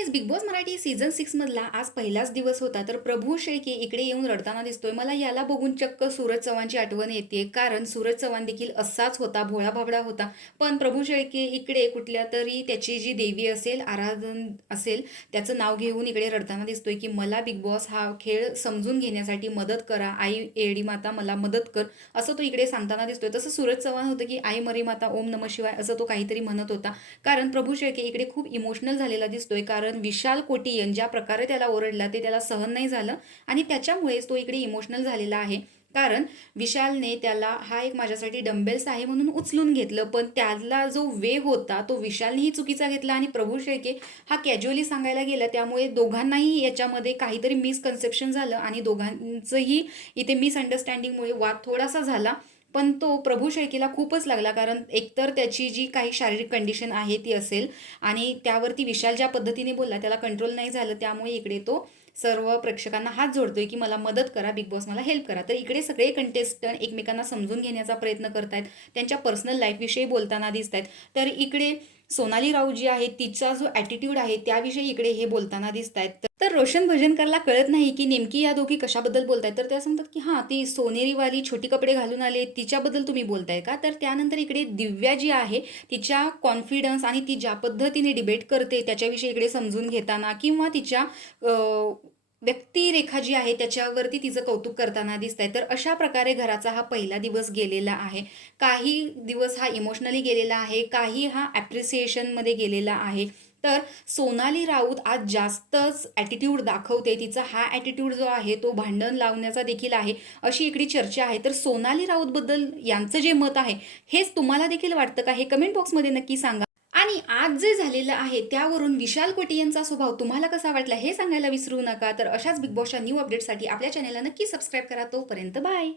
Guys big boss Marathi season 6 मधला आज पहिलाच दिवस होता. तर प्रभू शेळके इकडे येऊन रडताना दिसतोय. मला याला बघून चक्क सूरज चव्हाणची आठवण येते, कारण सूरज चव्हाण देखील असाच होता, भोळा भाबडा होता. पण प्रभू शेळके इकडे कुठल्या तरी त्याची जी देवी असेल, आराधन असेल, त्याचं नाव घेऊन इकडे रडताना दिसतोय की मला बिग बॉस हा खेळ समजून घेण्यासाठी मदत करा, आई एडी माता मला मदत कर, असं तो इकडे सांगताना दिसतोय. तसं सूरज चव्हाण होतं की आई मरी माता ओम नम शिवाय, असं तो काहीतरी म्हणत होता. कारण प्रभू शेळके इकडे खूप इमोशनल झालेला दिसतोय, कारण विशाल कोटियन ज्या प्रकारे त्याला ओरडला ते त्याला सहन नाही झालं आणि त्याच्यामुळेच तो इकडे इमोशनल झालेला आहे. कारण विशालने त्याला हा एक माझ्यासाठी डंबेल्स आहे म्हणून उचलून घेतलं, पण त्याला जो वे होता तो विशालनेही चुकीचा घेतला आणि प्रभू शेळके हा कॅज्युअली सांगायला गेला, त्यामुळे दोघांनाही याच्यामध्ये काहीतरी मिसकन्सेप्शन झालं आणि दोघांचंही इथे मिसअंडरस्टँडिंगमुळे वाद थोडासा झाला. पण तो प्रभू शेळकेला खूपच लागला, कारण एकतर त्याची जी काही शारीरिक कंडिशन आहे ती असेल आणि त्यावरती विशाल ज्या पद्धतीने बोलला त्याला कंट्रोल नाही झालं, त्यामुळे इकडे तो सर्व प्रेक्षकांना हात जोडतोय की मला मदत करा, बिग बॉस मला हेल्प करा. तर इकडे सगळे कंटेस्टंट एकमेकांना समजून घेण्याचा प्रयत्न करतायत, त्यांच्या पर्सनल लाईफविषयी बोलताना दिसत आहेत. तर इकडे सोनाली राऊत जी आहे तिचा जो ॲटिट्यूड आहे त्याविषयी इकडे हे बोलताना दिसत आहेत. तर रोशन भजनकरला कळत नाही की नेमकी या दोघी कशाबद्दल बोलतायत. तर त्या सांगतात की हां, ती सोनेरीवाली छोटी कपडे घालून आले तिच्याबद्दल तुम्ही बोलताय का? तर त्यानंतर इकडे दिव्या जी आहे तिच्या कॉन्फिडन्स आणि ती ज्या पद्धतीने डिबेट करते त्याच्याविषयी इकडे समजून घेताना किंवा तिच्या व्यक्तिरेखा जी आहे त्याच्यावरती तिचं कौतुक करताना दिसत आहे. तर अशा प्रकारे घराचा हा पहिला दिवस गेलेला आहे. काही दिवस हा इमोशनली गेलेला आहे, काही हा ॲप्रिसिएशनमध्ये गेलेला आहे. तर सोनाली राऊत आज जास्तच ॲटिट्यूड दाखवते. तिचा हा ॲटिट्यूड जो आहे तो भांडण लावण्याचा देखील आहे, अशी इकडे चर्चा आहे. तर सोनाली राऊतबद्दल यांचं जे मत आहे हेच तुम्हाला देखील वाटतं का? हे कमेंट बॉक्समध्ये नक्की सांगा. आणि आज जे झालेलं आहे त्यावरून विशाल कोटियनचा स्वभाव तुम्हाला कसा वाटला हे सांगायला विसरू नका. तर अशाच बिग बॉसच्या न्यू अपडेटसाठी आपल्या चॅनलला नक्की सबस्क्राईब करा. तोपर्यंत बाय.